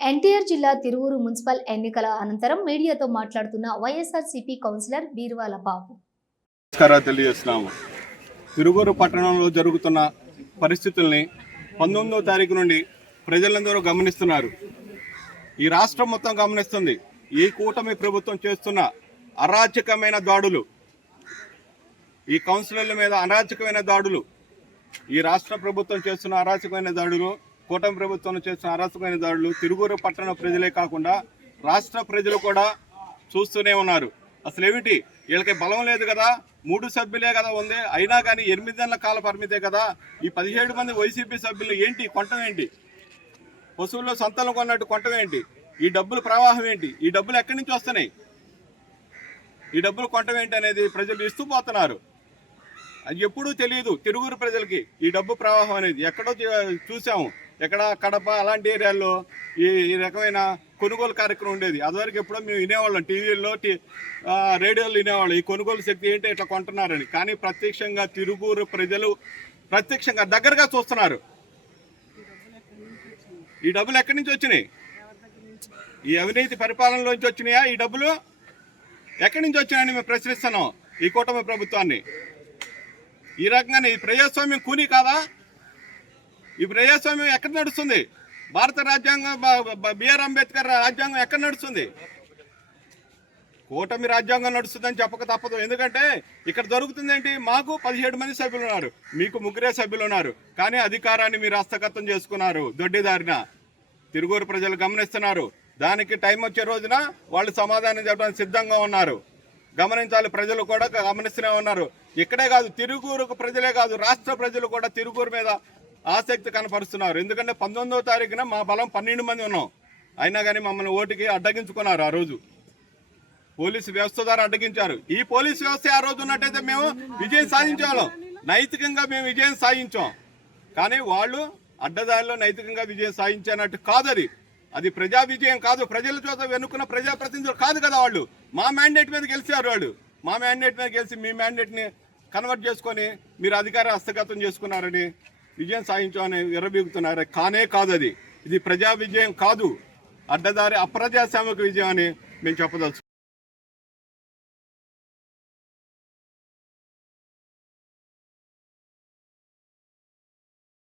ఎన్టీఆర్ జిల్లా తిరువూరు మున్సిపల్ ఎన్నికల అనంతరం మీడియాతో మాట్లాడుతున్న వైఎస్ఆర్సీపీ కౌన్సిలర్ బీర్వాల బాబు. తెలియజేస్తున్నాము. తిరువూరు పట్టణంలో జరుగుతున్న పరిస్థితుల్ని 19వ తారీఖు నుండి ప్రజలందరూ గమనిస్తున్నారు. ఈ రాష్ట్రం మొత్తం గమనిస్తుంది. ఈ కూటమి ప్రభుత్వం చేస్తున్న అరాచకమైన దాడులు, ఈ కౌన్సిలర్ల మీద అరాచకమైన దాడులు, ఈ రాష్ట్ర ప్రభుత్వం చేస్తున్న అరాచకమైన దాడులు, కూటమి ప్రభుత్వం చేస్తున్న అరాచకమైన దాడులు తిరువూరు పట్టణ ప్రజలే కాకుండా రాష్ట్ర ప్రజలు కూడా చూస్తూనే ఉన్నారు. అసలు ఏమిటి, వీళ్ళకి బలం లేదు కదా, 3 సభ్యులే కదా ఉంది, అయినా కానీ 8 నెలల కాల పరిమితే కదా. ఈ 17 మంది వైసీపీ సభ్యులు ఏంటి కొంటం ఏంటి, పశువుల్లో సంతలం కొన్నట్టు కొంటం ఏంటి, ఈ డబ్బుల ప్రవాహం ఏంటి, ఈ డబ్బులు ఎక్కడి నుంచి వస్తున్నాయి, ఈ డబ్బులు కొంటం ఏంటి అనేది ప్రజలు ఇస్తూ పోతున్నారు. అది ఎప్పుడూ తెలియదు తిరువూరు ప్రజలకి ఈ డబ్బు ప్రవాహం అనేది. ఎక్కడో చూసాము, ఎక్కడ కడప అలాంటి ఏరియాల్లో ఈ రకమైన కొనుగోలు కార్యక్రమం ఉండేది. అదివరకు ఎప్పుడో మేము వినేవాళ్ళం, టీవీల్లో రేడియోలో వినేవాళ్ళం ఈ కొనుగోలు శక్తి ఏంటి ఇట్లా కొంటున్నారని. కానీ ప్రత్యక్షంగా తిరువూరు ప్రజలు ప్రత్యక్షంగా దగ్గరగా చూస్తున్నారు. ఈ డబ్బులు ఎక్కడి నుంచి వచ్చినాయి, ఈ అవినీతి పరిపాలనలోంచి వచ్చినాయా, ఈ డబ్బులు ఎక్కడి నుంచి వచ్చినాయని మేము ప్రశ్నిస్తున్నాం ఈ కూటమి ప్రభుత్వాన్ని. ఈ రకంగానే ఈ ప్రజాస్వామ్యం కూని కాదా? ఈ ప్రజాస్వామ్యం ఎక్కడ నడుస్తుంది? భారత రాజ్యాంగం, బిఆర్ అంబేద్కర్ రాజ్యాంగం ఎక్కడ నడుస్తుంది? కూటమి రాజ్యాంగం నడుస్తుందని చెప్పక తప్పదు. ఎందుకంటే ఇక్కడ జరుగుతుంది ఏంటి, మాకు 17 మంది సభ్యులు ఉన్నారు, మీకు 3 సభ్యులు ఉన్నారు, కానీ అధికారాన్ని మీరు హస్తగతం చేసుకున్నారు దొడ్డిదారిన. తిరువూరు ప్రజలు గమనిస్తున్నారు. దానికి టైం వచ్చే రోజున వాళ్ళు సమాధానం చెప్పడానికి సిద్ధంగా ఉన్నారు. గమనించాలి, ప్రజలు కూడా గమనిస్తూనే ఉన్నారు. ఇక్కడే కాదు, తిరువూరుకు ప్రజలే కాదు, రాష్ట్ర ప్రజలు కూడా తిరువూరు మీద ఆసక్తి కనపరుస్తున్నారు. ఎందుకంటే 19వ తారీఖున మా బలం 12 మంది ఉన్నాం, అయినా కానీ మమ్మల్ని ఓటుకి అడ్డగించుకున్నారు. ఆ రోజు పోలీసు వ్యవస్థ ద్వారా అడ్డగించారు. ఈ పోలీసు వ్యవస్థ ఆ రోజు ఉన్నట్టయితే మేము విజయం సాధించేవాళ్ళం, నైతికంగా మేము విజయం సాధించాం. కానీ వాళ్ళు అడ్డదారిలో నైతికంగా విజయం సాధించినట్టు కాదు. అది ప్రజా విజయం కాదు, ప్రజల చేత వెనుకున్న ప్రజాప్రతినిధులు కాదు కదా వాళ్ళు. మా మ్యాండేట్ మీద గెలిచారు వాళ్ళు. మా మ్యాండేట్ మీద గెలిచి మీ మ్యాండేట్ని కన్వర్ట్ చేసుకొని మీరు అధికార హస్తగతం చేసుకున్నారని విజయం సాధించామని విర్రబీగుతున్నారు. కానే కాదు, ఇది ప్రజా విజయం కాదు, అడ్డదారి అప్రజాస్వామిక విజయం అని మేము చెప్పదలుచు.